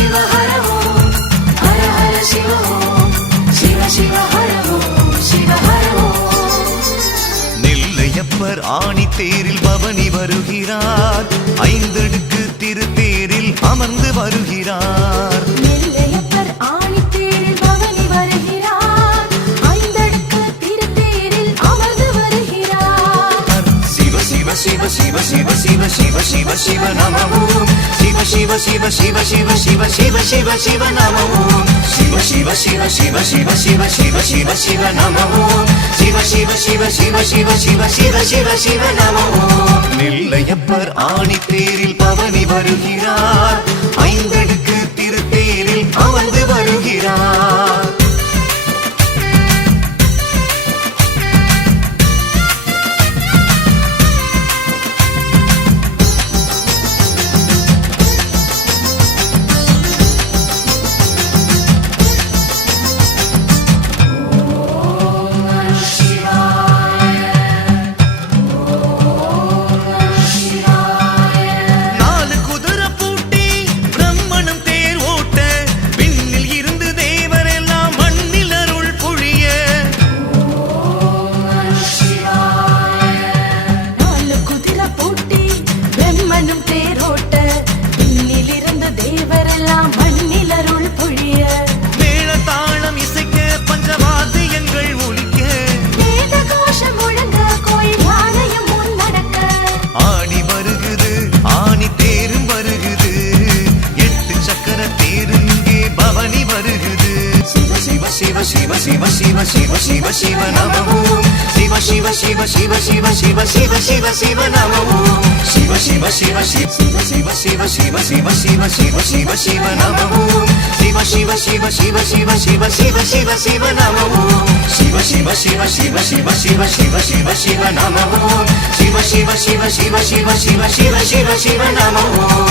शिव हर ओम हर हर शिव ओम शिव शिव हर ओम शिव हर ओम நெல்லையப்பர் ஆணி தேரில் பவனி வருகிறார் ஐந்தடுக்கு திருத்தேரில் அமர்ந்து வருகிறார் நெல்லையப்பர் ஆணி தேரில் பவனி வருகிறார் ஐந்தடுக்கு திருத்தேரில் அமர்ந்து வருகிறார் சிவ சிவ சிவ சிவ சிவ சிவ சிவ சிவ சிவ நம ஓம் சிவ சிவ சிவ சிவ சிவ சிவ சிவ சிவ சிவ நம ஓம் சிவ சிவ சிவ சிவ சிவ சிவ சிவ சிவ சிவ நம ஓம் சிவ சிவ சிவ சிவ சிவ சிவ சிவ சிவ சிவ நம ஓம் நெல்லையப்பர் ஆணி தேரில் பவனி வருகிறார் ஐந்தடுக்கு திருத்தேரில் அமர்ந்து வருகிறார் शिव शिव शिव शिव शिव शिव शिव नम ओम शिव शिव शिव शिव शिव शिव शिव शिव शिव नम ओम शिव शिव शिव शिव शिव शिव शिव शिव शिव शिव शिव शिव शिव नम ओम शिव शिव शिव शिव शिव शिव शिव शिव शिव नम ओम शिव शिव शिव शिव शिव शिव शिव शिव शिव नम ओम शिव शिव शिव शिव शिव शिव शिव शिव शिव नम ओम